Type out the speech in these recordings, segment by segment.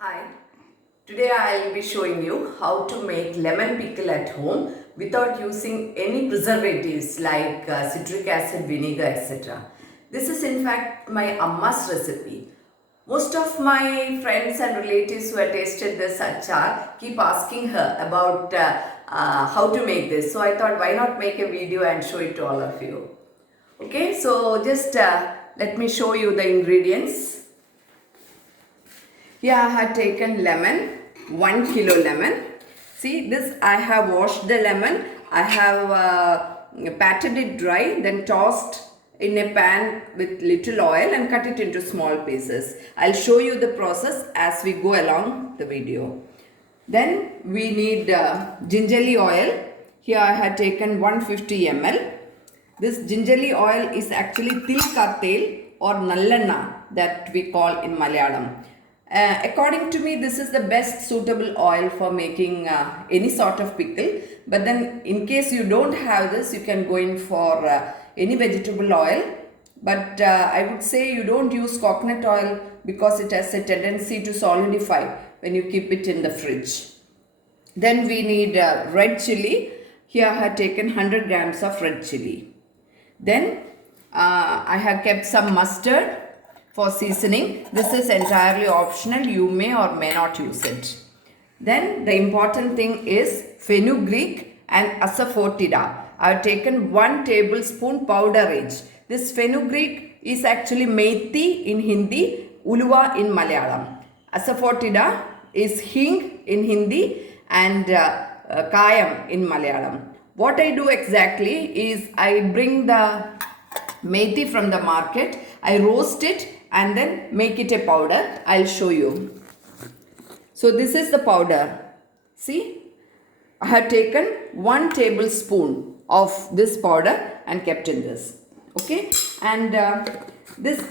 Hi, today I'll be showing you how to make lemon pickle at home without using any preservatives like citric acid, vinegar, etc. This is in fact my Amma's recipe. Most of my friends and relatives who have tasted this achar keep asking her about how to make this. So I thought, why not make a video and show it to all of you. Okay, so just let me show you the ingredients. Here I have taken lemon, 1 kilo lemon. See this, I have washed the lemon. I have patted it dry, then tossed in a pan with little oil and cut it into small pieces. I'll show you the process as we go along the video. Then we need gingerly oil. Here I have taken 150 ml. This gingerly oil is actually til kartel or nallenna that we call in Malayalam. According to me, this is the best suitable oil for making any sort of pickle. But then in case you don't have this, you can go in for any vegetable oil. But I would say you don't use coconut oil because it has a tendency to solidify when you keep it in the fridge. Then we need red chili. Here I have taken 100 grams of red chili. Then I have kept some mustard for seasoning. This is entirely optional. You may or may not use it. Then the important thing is fenugreek and asafoetida. I have taken 1 tablespoon powder each. This fenugreek is actually methi in Hindi, uluva in Malayalam. Asafoetida is hing in Hindi and kayam in Malayalam. What I do exactly is I bring the methi from the market, I roast it and then make it a powder. I'll show you. So this is the powder. See, I have taken 1 tablespoon of this powder and kept in this. Okay, and this,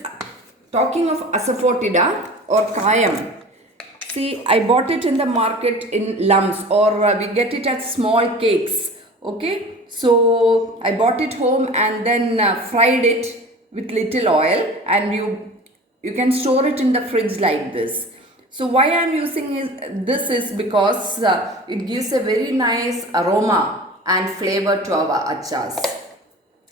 talking of asafoetida or kayam, see, I bought it in the market in lumps or we get it as small cakes. Okay, so I bought it home and then fried it with little oil, and you can store it in the fridge like this. So why I am using this is because it gives a very nice aroma and flavor to our achars.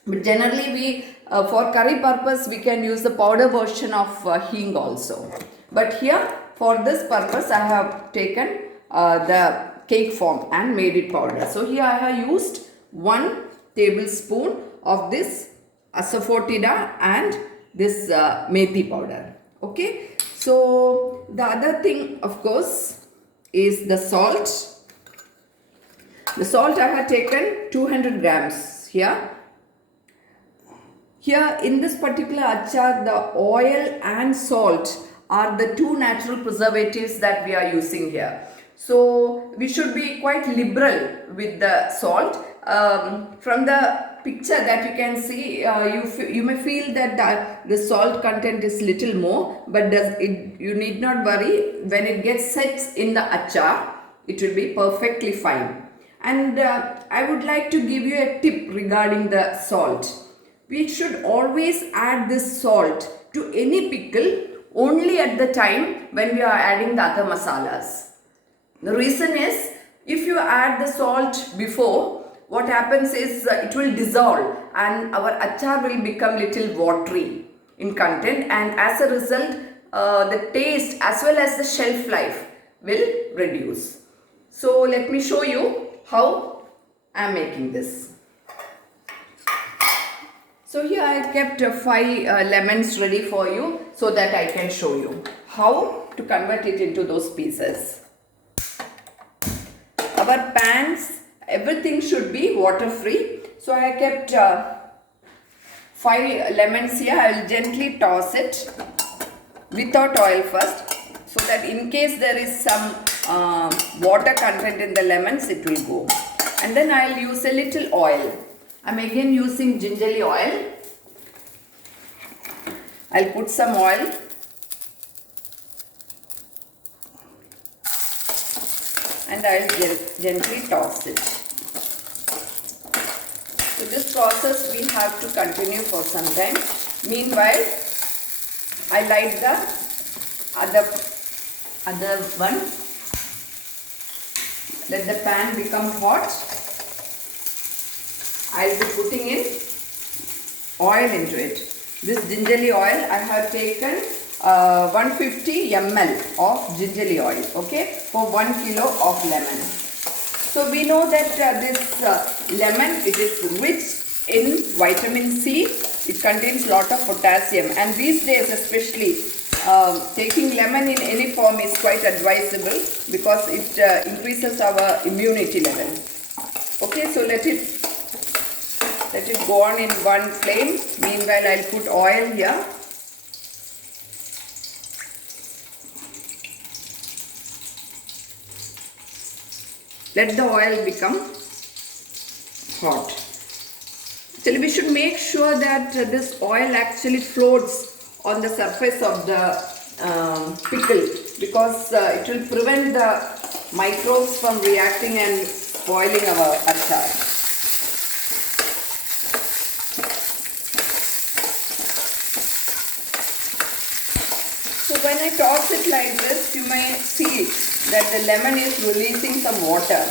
But generally we for curry purpose we can use the powder version of hing also. But here for this purpose I have taken the cake form and made it powder. So here I have used 1 tablespoon of this asafoetida and this methi powder. Okay, so the other thing of course is the salt. The salt I have taken 200 grams here. Here in this particular achar, the oil and salt are the 2 natural preservatives that we are using here. So we should be quite liberal with the salt. From the picture that you can see, you may feel that the salt content is little more, but you need not worry. When it gets set in the achar, it will be perfectly fine. And I would like to give you a tip regarding the salt. We should always add this salt to any pickle only at the time when we are adding the other masalas. The reason is, if you add the salt before, what happens is it will dissolve and our achar will become little watery in content, and as a result the taste as well as the shelf life will reduce. So let me show you how I am making this. So here I kept 5 lemons ready for you so that I can show you how to convert it into those pieces. Our pans, everything should be water free. So I kept 5 lemons here. I will gently toss it without oil first, so that in case there is some water content in the lemons, it will go. And then I will use a little oil. I am again using gingerly oil. I will put some oil. And I will gently toss it. So this process we have to continue for some time. Meanwhile, I light the other other one. Let the pan become hot. I'll be putting in oil into it. This gingerly oil, I have taken 150 ml of gingerly oil, okay, for 1 kilo of lemon. So we know that this lemon, it is rich in vitamin C. It contains lot of potassium, and these days especially taking lemon in any form is quite advisable because it increases our immunity level. Okay, so let it go on in one flame. Meanwhile, I'll put oil here. Let the oil become hot. Actually, we should make sure that this oil actually floats on the surface of the pickle, because it will prevent the microbes from reacting and spoiling our achar. So when I toss it like this, you may see that the lemon is releasing some water.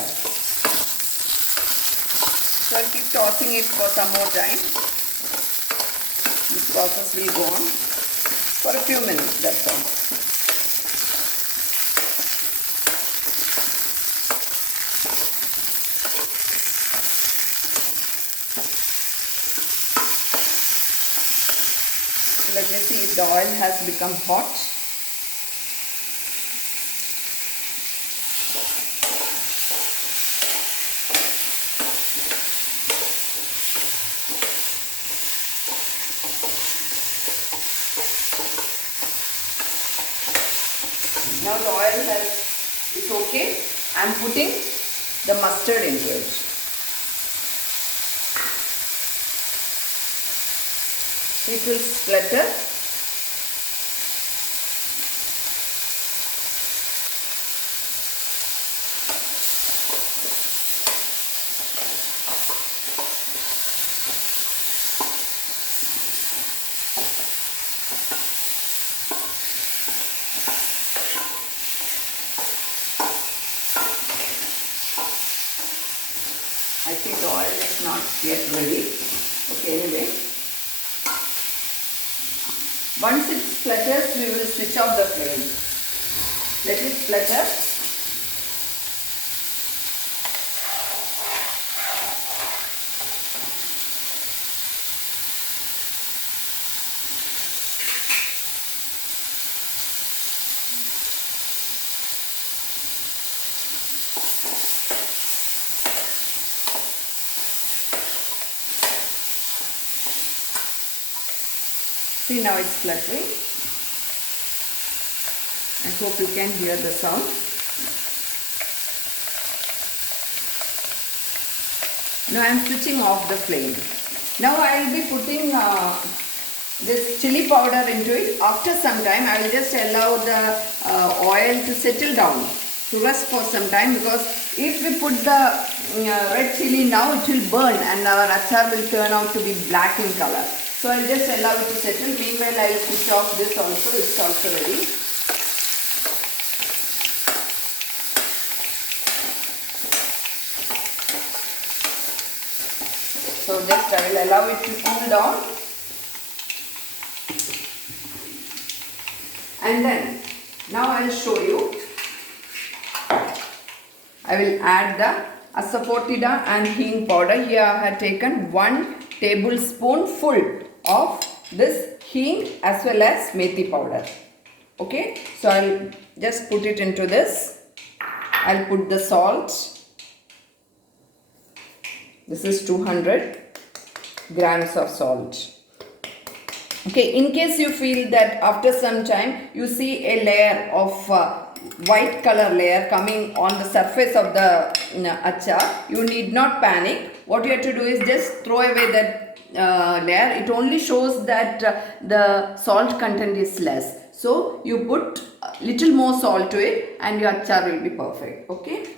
So I'll keep tossing it for some more time. This process will go on for a few minutes, that's all. So let me see if the oil has become hot. Now the oil is okay. I am putting the mustard into it. It will splatter. I think the oil is not yet ready. Okay, anyway. Once it splutters, we will switch off the flame. Let it splutter. See, now it's fluttering. I hope you can hear the sound. Now I am switching off the flame. Now I will be putting this chili powder into it. After some time, I will just allow the oil to settle down, to rest for some time, because if we put the red chili now, it will burn and our achar will turn out to be black in color. So I will just allow it to settle. Meanwhile, I will switch off this also. It's also ready. So just I will allow it to cool down. And then, now I will show you. I will add the asafoetida and hing powder. Here I have taken 1 tablespoon full of this hing as well as methi powder. Okay, so I'll just put it into this. I'll put the salt. This is 200 grams of salt. Okay, in case you feel that after some time you see a layer of white color layer coming on the surface of the achar, you need not panic. What you have to do is just throw away that layer. It only shows that the salt content is less. So you put little more salt to it and your achar will be perfect. Okay.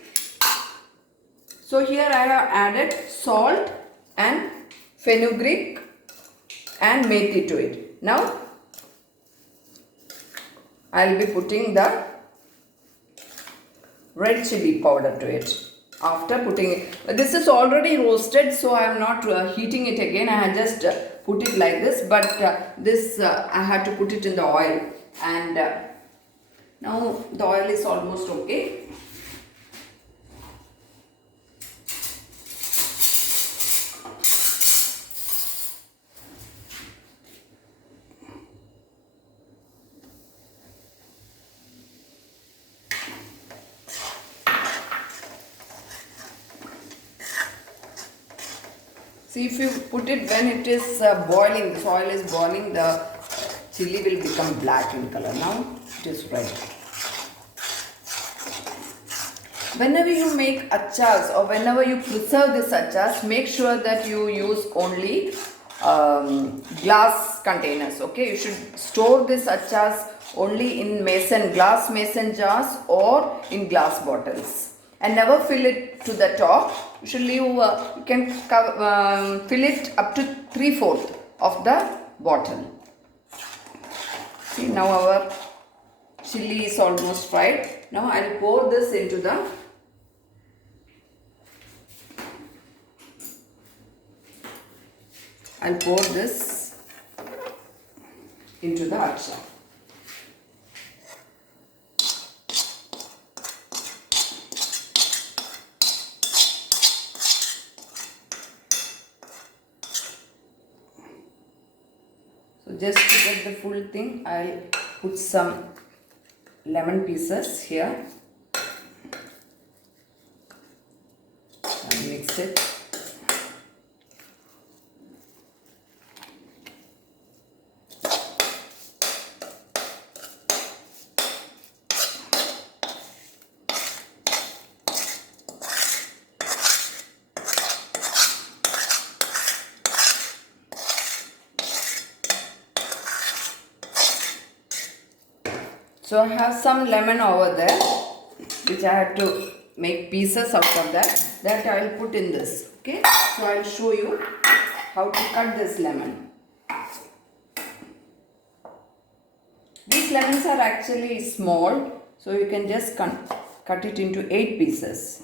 So here I have added salt and fenugreek and methi to it. Now I will be putting the red chili powder to it. After putting it, this is already roasted, so I am not heating it again. I had just put it like this, but this I had to put it in the oil, and now the oil is almost okay. See, if you put it when it is boiling, the oil is boiling, the chili will become black in color. Now it is red. Whenever you make achars or whenever you preserve this achars, make sure that you use only glass containers. Okay, you should store this achars only in glass mason jars or in glass bottles, and never fill it to the top. You should leave, you can fill it up to 3/4 of the bottle. See, now our chili is almost fried. Now I will pour this into the achar. So just to get the full thing, I'll put some lemon pieces here and mix it. So I have some lemon over there, which I had to make pieces out of that I will put in this. Okay, so I will show you how to cut this lemon. These lemons are actually small, so you can just cut it into 8 pieces.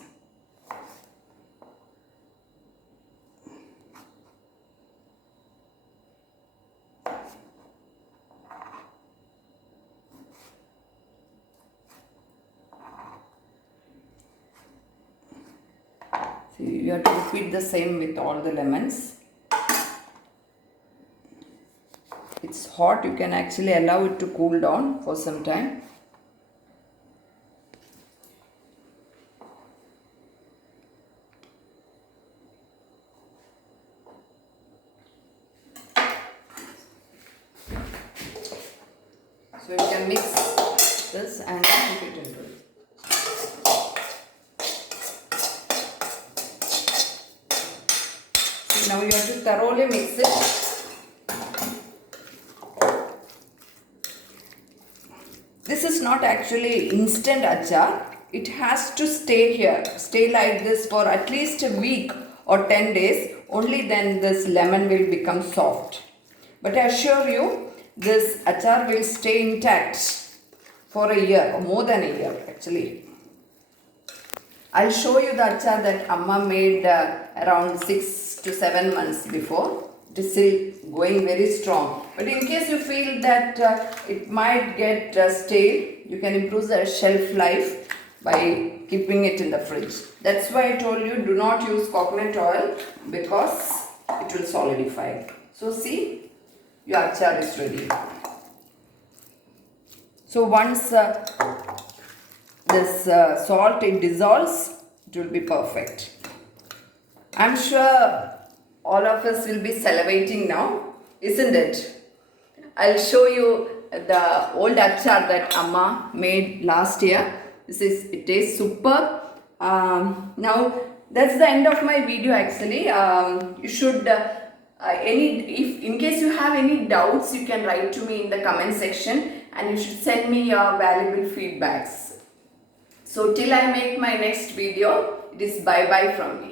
So you have to repeat the same with all the lemons. It's hot, you can actually allow it to cool down for some time. So you can mix this and put it into it. Now you have to thoroughly mix it. This is not actually instant achar. It has to stay like this for at least a week or 10 days. Only then this lemon will become soft. But I assure you, this achar will stay intact for a year or more than a year actually. I'll show you the achar that Amma made around 6 to 7 months before. It is still going very strong. But in case you feel that it might get stale, you can improve the shelf life by keeping it in the fridge. That's why I told you do not use coconut oil because it will solidify. So see, your achar is ready. So once this salt it dissolves, it will be perfect. I'm sure all of us will be salivating now, isn't it? I'll show you the old achar that Amma made last year. It tastes superb. Now that's the end of my video actually. You should if in case you have any doubts, you can write to me in the comment section and you should send me your valuable feedbacks. So till I make my next video, it is bye bye from me.